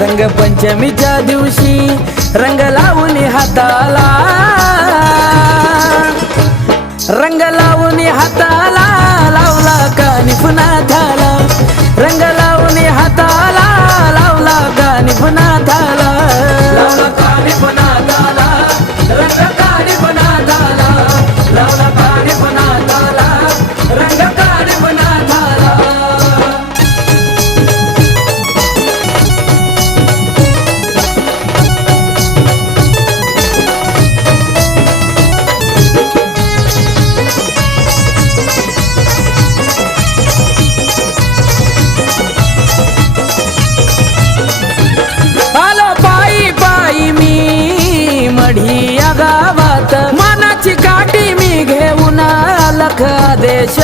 रंगपंचमीच्या दिवशी रंग लावून हाताला, रंग लावून हाताला लावला कानी पुन्हा झाला, रंग लावून हाताला लावला कानी पुन्हा झाला, लावला कानी पुन्हा झाला, रंग कानी पुन्हा झाला, लावला कानी पुन्हा झाला, रंग कानी पुन्हा झाला. गावात मानाची काठी मी घेऊन लख देश